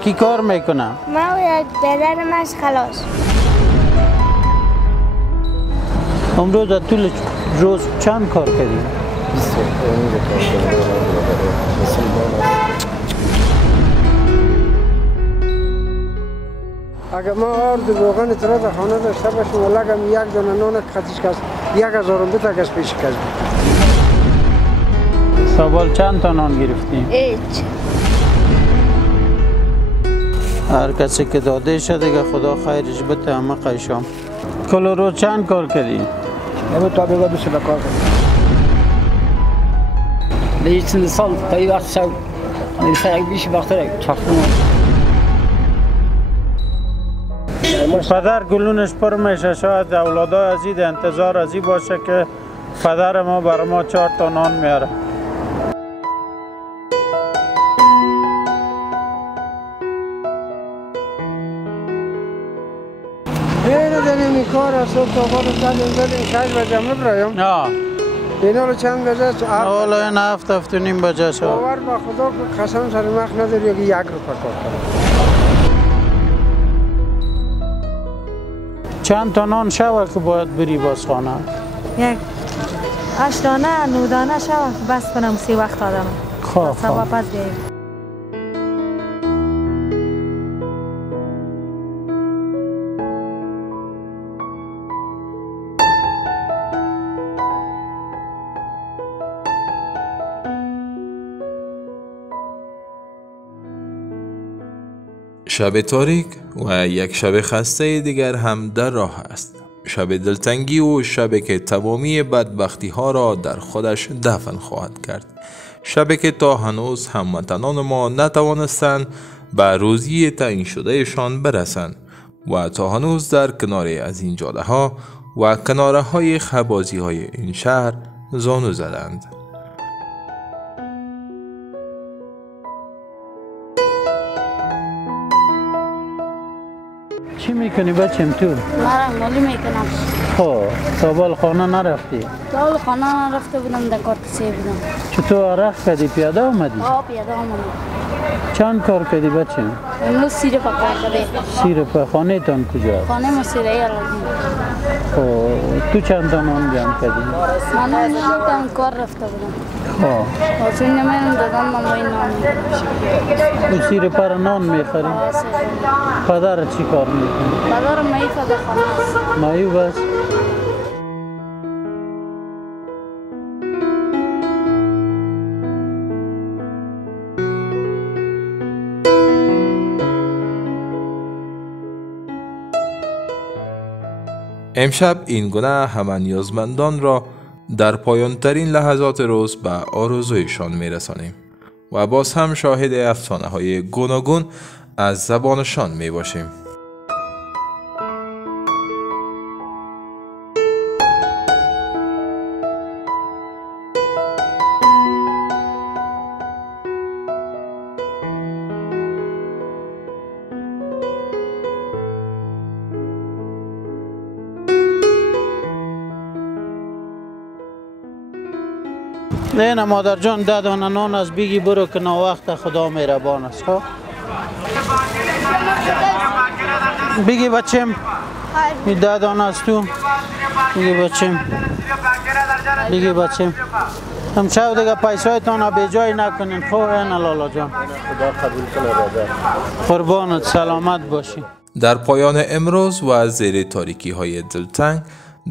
کی کار میکنه؟ ما و یک برادرم از خلاص. امروز در طول روز چند کار کردی؟ اگر ما آرد روغن ترا در خانه داشته باشیم و لگم یک دانه نان خطیش کس 1000 بیت از پیش کس سابال چند تا نان گرفتیم؟ هیچ. هر کسی که داده شده دیگه خدا خیرش بده همه قیشام. کل روز چند کار کردی؟ نمی تا بگا دوست کار کنم لیه چند سال تا این وقت شب نیسته یک بیش وقت را چخونم. پدر گلونش پر میشه، شاید اولادای ازید انتظار ازی باشه که پدر ما بر ما 4 تا نان میاره. اینو داریم کار از صبح تا بعد زدیم 6 بجه میبرایم. اینا رو چند بجه؟ حالا این 7 نیم بجه شد. باور با خدا که قسم سر مخ نداری که 1 روپیه کار کنم. چند تا نان شوه که باید بری باز خانه؟ یک 8 دانه 9 دانه شوه بس کنم 3 وقت آدم. خواه صبح پس بیاییم. شب تاریک و یک شب خسته دیگر هم در راه است. شب دلتنگی و شب که تمامی بدبختی ها را در خودش دفن خواهد کرد. شب که تا هنوز هموطنان ما نتوانستند به روزی تعیین شدهشان برسند و تا هنوز در کنار از این جاده ها و کناره های خبازی های این شهر زانو زدند. چی میکنی بچم تو؟ مالی میکنم. خب سابال خانه نرفتی؟ سابال خانه نرفته بودم در کار کسی بودم. چطور عرق کردی؟ پیاده آمدی؟ پیاده آمدم. چند کار کردی بچم؟ امروز سیر پا کار کرده. سیر پا خانه تان کجا؟ خانه ما سیره الازیم. خب تو چند تا نان جمع کردی؟ من نمیدونم کار رفته بودم. خب چون نمیدونم دادم من این نان میکنم. تو سیر پا نان میخری؟ پدر چی کار میکنی؟ پدر مایی فده خانه است. مایو بس؟ امشب این گونه همه نیازمندان را در پایان ترین لحظات روز به آرزویشان میرسانیم و باز هم شاهد افسانه های گوناگون از زبانشان می باشیم. نه مادر جان 10 دانه نان از بگی برو که ناوقت خدا مهربان است. خب بگی بچم این 10 دانه از تو بگی بچم بگی بچم امشب دیگه پیسای تان به جای نکنین. خب این لالا جان خدا قبول کنه. قربانت سلامت باشی. در پایان امروز و زیر تاریکی های دلتنگ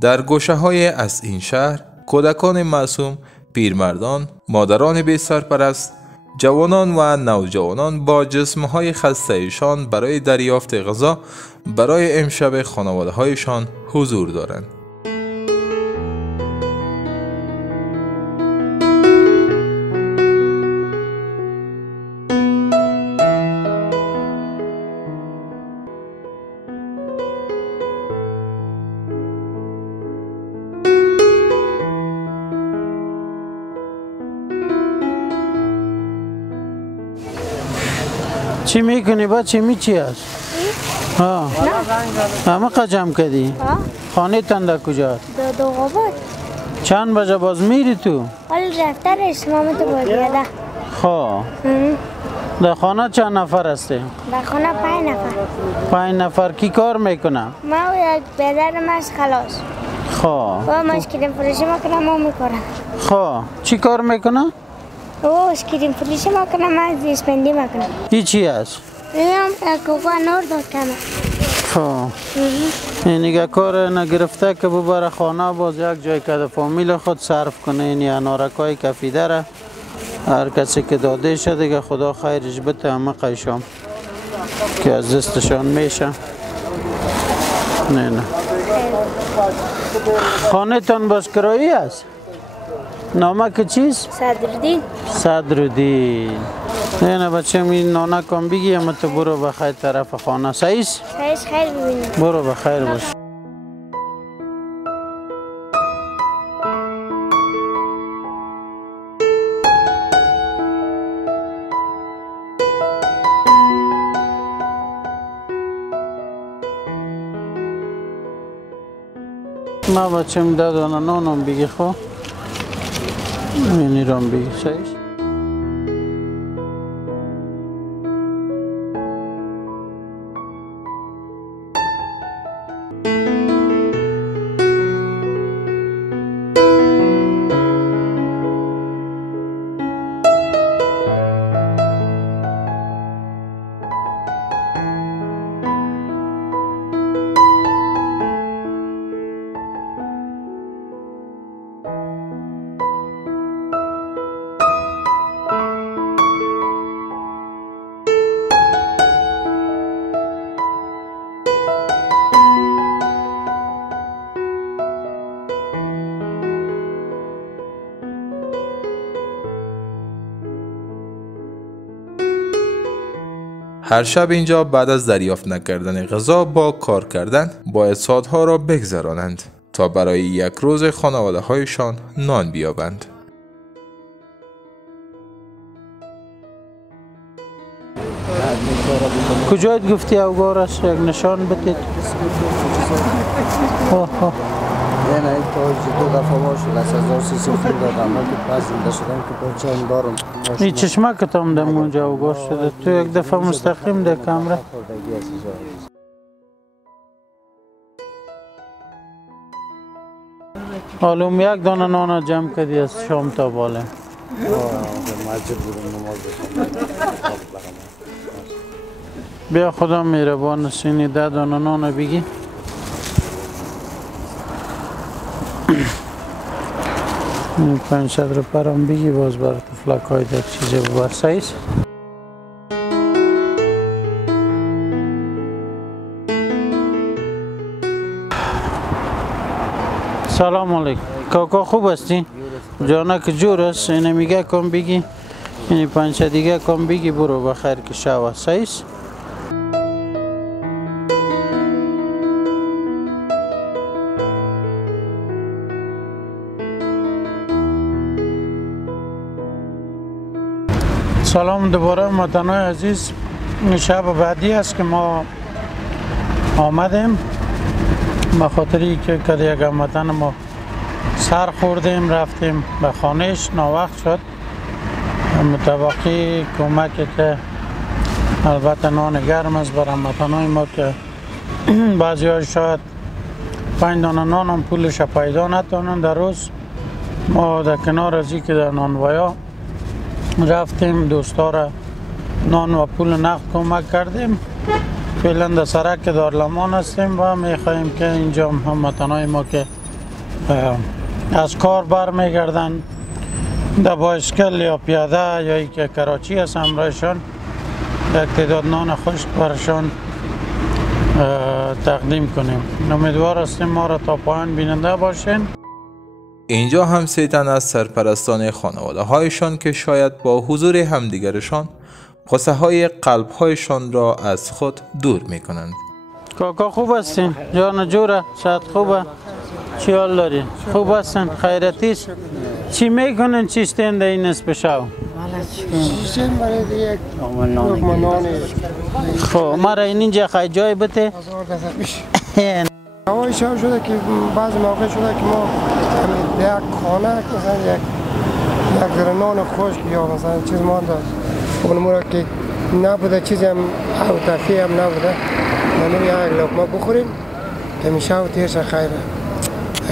در گوشه های از این شهر کودکان معصوم، پیرمردان، مادران بی سرپرست، جوانان و نوجوانان با جسمهای خسته‌شان برای دریافت غذا برای امشب خانواده هایشان حضور دارند. چی میکنی بچه می چی هست؟ ها همه قجم کردی؟ خانه تنده کجا؟ دو غابات. چند بجه باز میری تو؟ حال رفتر اسمامت باید بیاده. خواه در خانه چند نفر هستی؟ در خانه 5 نفر. 5 نفر کی کار میکنه؟ ما و یک پدرم از خلاص. خب و ما اسکرین فروشی میکنم ما میکنم. خب چی کار میکنه؟ او اسکرین فروشی میکنم از اسپندی میکنم. این چی است؟ اینم کوکو نور داد کنم. خب این دیگه کار نگرفته که ببره خانه باز یک جای که فامیل خود صرف کنه. این انارکای کفی داره هر کسی که داده شده دیگه خدا خیرش بده همه قیشام که از دستشان میشه. نه خانه تان باز کرایی است؟ نامه که چیست؟ صدرالدین. صدرالدین. نه بچه این نانه کن بگی اما تو برو بخیر طرف خانه. سعیس؟ سعیس خیر ببینیم. برو بخیر باش. ما بچه می دادانه نانم بگی خب اینی رام بگی سعیس. هر شب اینجا بعد از دریافت نکردن غذا با کار کردن باید ساعتها را بگذرانند تا برای یک روز خانواده هایشان نان بیابند. کجایت گفتی اوگار است؟ یک نشان بدید. نه این تا 2 دفعه ما شد از 1300 خیلی دادم که پس زنده شدم که با چند دارم. این چشمه که تام دم اونجا اوگار شده تو یک دفعه مستقیم ده کامره. حالوم یک دانه نان جمع کردی از شام تا بالا. مسجد بودم نماز بخونم. بیا خدا مهربان سینی 10 دانه نان بگی. این 500 روپیه هم بگی باز برای فلک های در چیزی ببر. سعیس؟ سلام علیکم. کاکا خوب هستی؟ جانک جور است. اینه میگه کن بگی. این 500 دیگه کن بگی برو بخیر که شوه. سعیس؟ سلام دوباره وطنای عزیز. این شب بعدی است که ما آمدیم به خاطری که کده یک هموطن ما سر خوردیم رفتیم به خانهش ناوقت شد. متوقع کمک که البته نان گرم است برای هموطنای ما که بعضی های شاید 5 دانه نان هم پولش پیدا نتونن در روز. ما در کنار از که در نانوایا رفتیم دوستا را نان و پول نقد کمک کردیم. فعلا در سرک دارالمان هستیم و میخواییم که اینجا هموطنای ما که از کار برمیگردن در بایسکل یا پیاده یا ای که کراچی هست همراهشان یک تعداد نان خشک برشان تقدیم کنیم. امیدوار هستیم ما را تا پایان بیننده باشین. اینجا هم 3 تن از سرپرستان خانواده هایشان که شاید با حضور همدیگرشان قصه های قلب هایشان را از خود دور می کنند. کاکا خوب هستین؟ جان جوره؟ صحت خوبه؟ چی حال داری؟ خوب هستین؟ خیرتیست؟ چی میکنن چیستین در این نصف شب؟ چیستین برای دیگه نان. خب مرا اینجا خیلی جای بته؟ هوای شب شده که بعض موقع شده که ما یک خانه مثلا یک نان خشک یا مثلا چیز مانده اون مورد که نبوده چیزی هم او تفریح هم نبوده منو یک لقمه بخوریم همیشه او تیرش خیره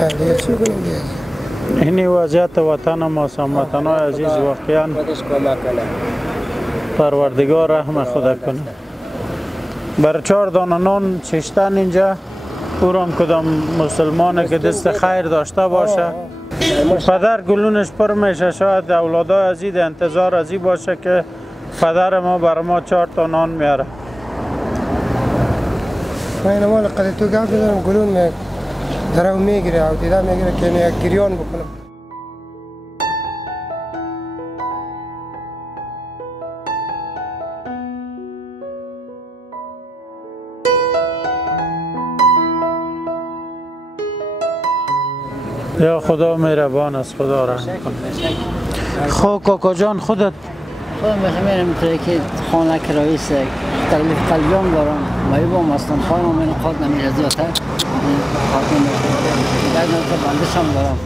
دیگه چی کنیم دیگه اینی وضعیت وطن ماست هموطنان عزیز واقعا پروردگار رحم خدا کنه بر 4 دانه نان چشتن اینجا او را کدام مسلمانه که دست خیر داشته باشه پدر گلونش پر میشه شاید اولادا ازید انتظار ازی باشه که پدر ما بر ما 4 تا نان میاره من مال قد تو گفت دارم گلون درو میگیره او دیده میگیره که یک گریان بکنم یا خدا مهربان است خدا رحم کنه خب کاکا جان خودت خودم میخوام که خانه کرایه است تکلیف قلبیام دارم مایی با مستان خانم من خود نمیره زیاده خاطر بعد نکته بندش هم دارم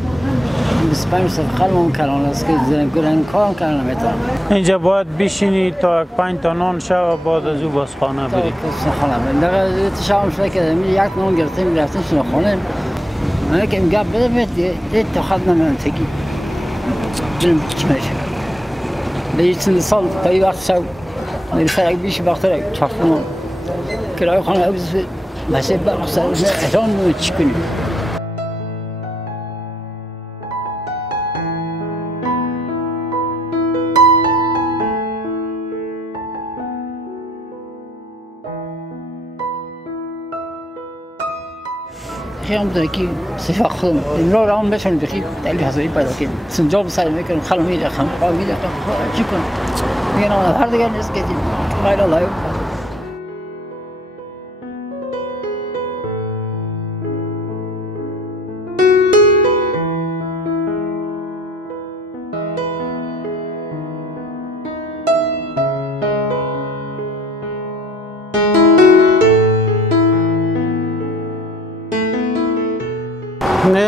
25 سال قلبم کلان است که زنگرن کارم کردن نمیتونم اینجا باید بشینی تا 5 تا نان شو بعد از او باز خانه بری خانه در تشاوم شده که یک نان گرفتیم رفتیم خانه من که میگم بده میاد تا خود نمیدونم تکی جلم چی میشه به یه چند سال تا یه وقت شو میرسه یک بیش وقت را چاختم کرایه خانه اوز مسیح برخصه احرام نمید چی کنیم خیام داره که صفحه خودم امرار هم بشن بخی دلیل حضوری پیدا کنیم سنجاب سر میکنم خلو میره خم میره چی کنم میگن هر دیگر نیست که غیر الله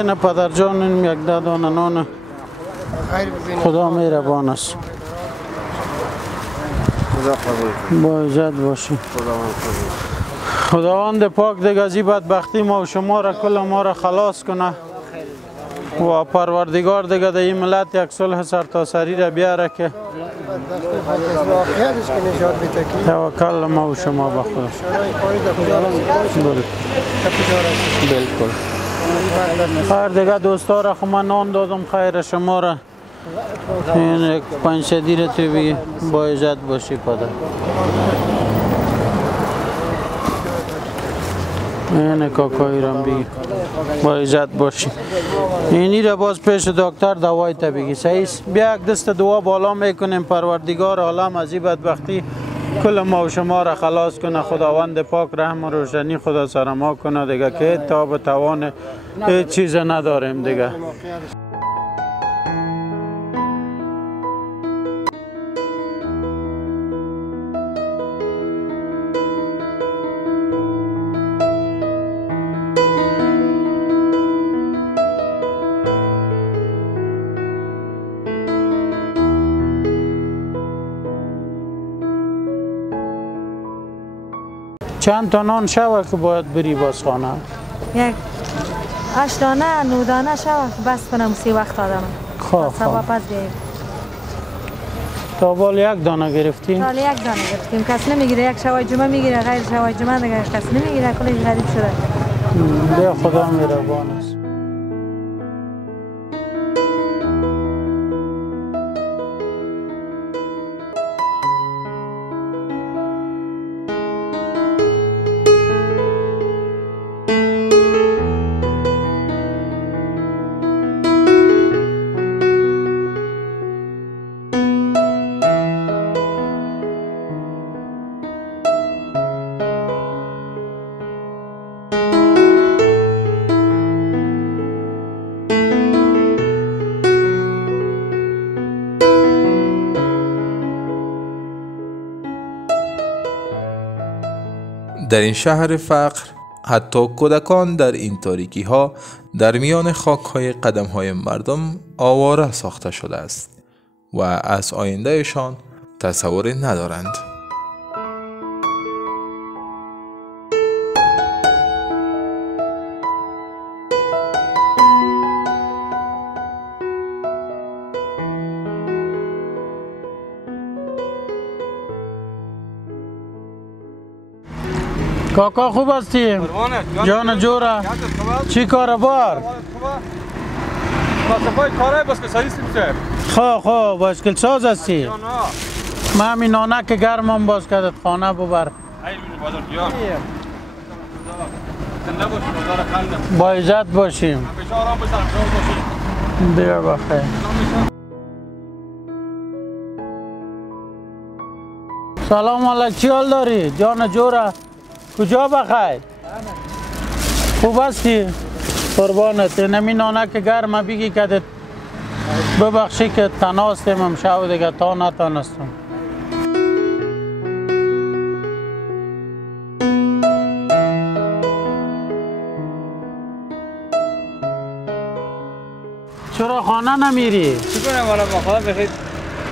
نه پدر جان این یک دانه نان خدا مهربان است با عزت باشی خداوند پاک دیگه از این بدبختی ما و شما را کل ما را خلاص کنه و پروردگار دیگه در این ملت یک صلح سرتاسری را بیاره که توکل ما و شما به خدا بالکل خیر دیگه دوستا را خب من نان دادم خیر شما را این یک پنجشدی را تو بگی با عزت باشی پدر این کاکایی را بگی با عزت باشی اینی را باز پیش دکتر دوای تا بگی صحیح بیا یک دست دعا بالا میکنیم پروردگار عالم از این بدبختی کل ما و شما را خلاص کنه خداوند پاک رحم و روشنی خدا سر ما کنه دیگه که تا به توان هیچ چیز نداریم دیگه چند تا نان شوه که باید بری باز خانه؟ یک 8 دانه 9 دانه شوه بس کنم 3 وقت آدم خواه پس بیاییم تا بال 1 دانه گرفتیم؟ تا 1 دانه گرفتیم کس نمیگیره یک شوای جمعه میگیره غیر شوای جمعه دیگه کس نمیگیره کلش غریب شده بیا خدا مهربان است در این شهر فقر حتی کودکان در این تاریکی ها در میان خاک های قدم های مردم آواره ساخته شده است و از آیندهشان تصوری ندارند. کاکا خوب هستی؟ جان جورا چی کار بار؟ صفای کاره بس که سریع سیمسه خواه باشکل ساز هستی؟ من همین نانک گرمم باز کردت خانه ببر با عزت باشیم بیا بخیر سلام علیک چی حال داری؟ جان جورا کجا بخیر؟ خوب هستی؟ قربانت نمی نانک گرم بگی کدت ببخشی که تناستیم امشب دیگه تا نتانستم چرا خانه نمیری؟ چی کنم والا با خدا بخیر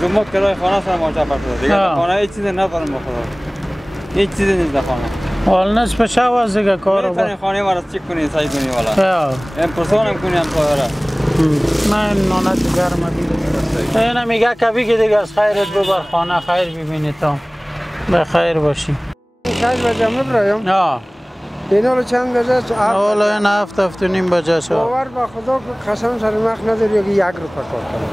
دو ماه کرای خانه سر ماجا پرتده دیگه خانه هیچ چیز ندارم با خدا هیچ چیزی نیست در خانه حال نصف شب از دیگه کارو میتونی خانه ما را چک کنی سعی کنی والا امپرسون هم کنی هم طاهره من نانک گرم دیگه اینه میگه که بگی دیگه از خیرت ببر خانه خیر ببینی تا به خیر باشی چند بجه مبرایم؟ نه این حالا چند بجه است؟ حالا این هفت و نیم بجه شد باور با خدا که قسم سر مخ نداری که 1 روپیه کار کنم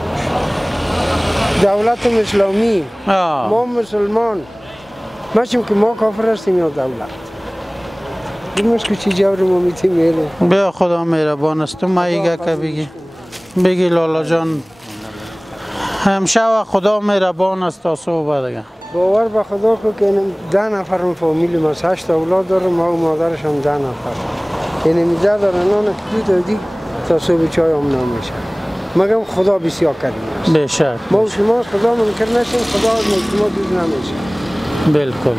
دولت اسلامی ما مسلمان ماشیم که ما کافر هستیم یا دولت دیمش که چی جور ما میتیم میره بیا خدا مهربان است تو مایگه که بگی لالا جان همشه خدا مهربان است تا صبح دیگه باور به خدا که 10 نفر فامیل ما 8 اولاد داره ما و مادرش هم 10 نفر یعنی میزه داره نان که دو دیگه تا صبح چای هم نمیشه مگم خدا بسیار کریم است بشک ما و شما خدا منکر نشیم خدا از شما دوز نمیشه بالکل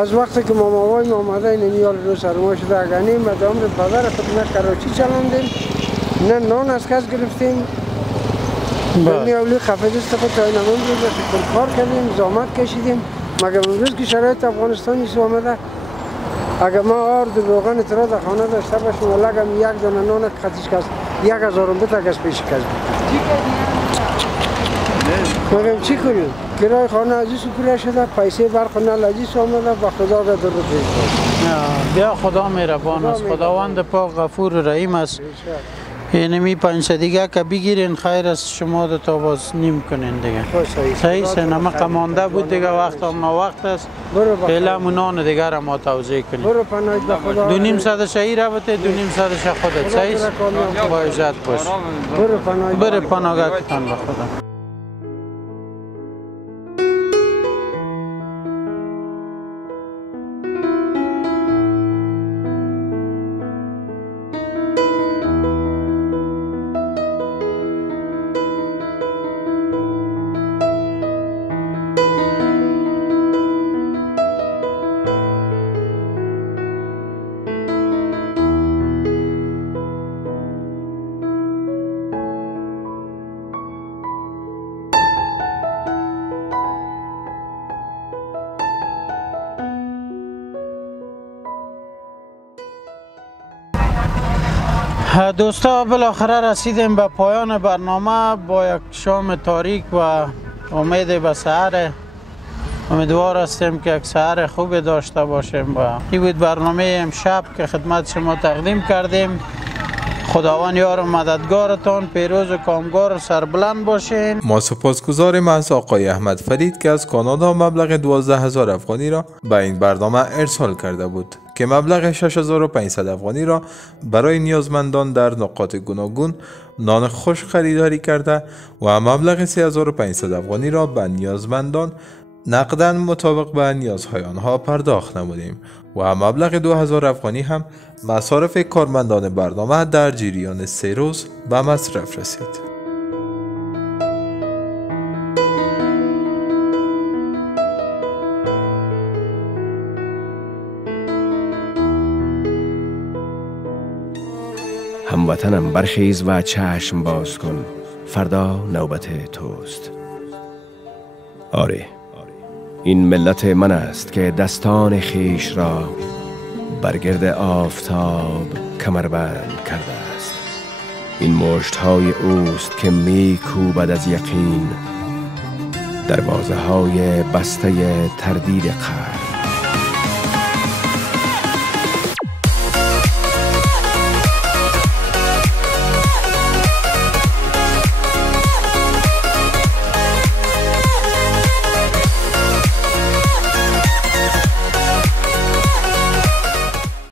از وقتی که ماماوای آمده نمیال رو سر ما شده اگنیم و دامر پدر خود نه کراچی چلاندیم نه نان از کس گرفتیم نمیاولی خفه دست خود تایی نمان بود و کار کردیم زحمت کشیدیم مگر امروز که شرایط افغانستان نیست آمده اگر ما آرد و روغن اترا در خانه داشته باشیم و لگم 1 دانه نان خطیش کس 1000 روپیه تا کس پیش کس مگم چی کنیم؟ کرای خانه عزیز سپوره شده پیسه برق نل عزیز آمده و خدا را در رو بیا خدا مهربان است خداوند پاک غفور و رحیم است اینمی 500 دیگه که بگیرین خیر است شما دو تا باز نیم کنین دیگه صحیح سنمه مانده بود دیگه وقت هم وقت است فعلا نان دیگه را ما توضیح کنیم برو پناهید به خدا 2.5 شهی را بته 2.5 خودت صحیح با عزت باش برو پناهگاه کتان به خدا دوستا بالاخره رسیدیم به پایان برنامه با یک شام تاریک و امید به سحر امیدوار هستیم که یک سحر خوب داشته باشیم و این بود برنامه امشب که خدمت شما تقدیم کردیم خداوند یار و مددگارتان پیروز و کامگار و سربلند باشین ما سپاسگزاریم از آقای احمد فرید که از کانادا مبلغ 12,000 افغانی را به این برنامه ارسال کرده بود که مبلغ 6,500 افغانی را برای نیازمندان در نقاط گوناگون نان خوش خریداری کرده و مبلغ 3,500 افغانی را به نیازمندان نقداً مطابق به نیازهای آنها پرداخت نمودیم و مبلغ 2,000 افغانی هم مصارف کارمندان برنامه در جریان 3 روز به مصرف رسید. هموطنم برخیز و چشم باز کن فردا نوبت توست. آره این ملت من است که دستان خیش را برگرد آفتاب کمربند کرده است. این مشت‌های اوست که می کوبد از یقین دروازه های بسته تردید قلب.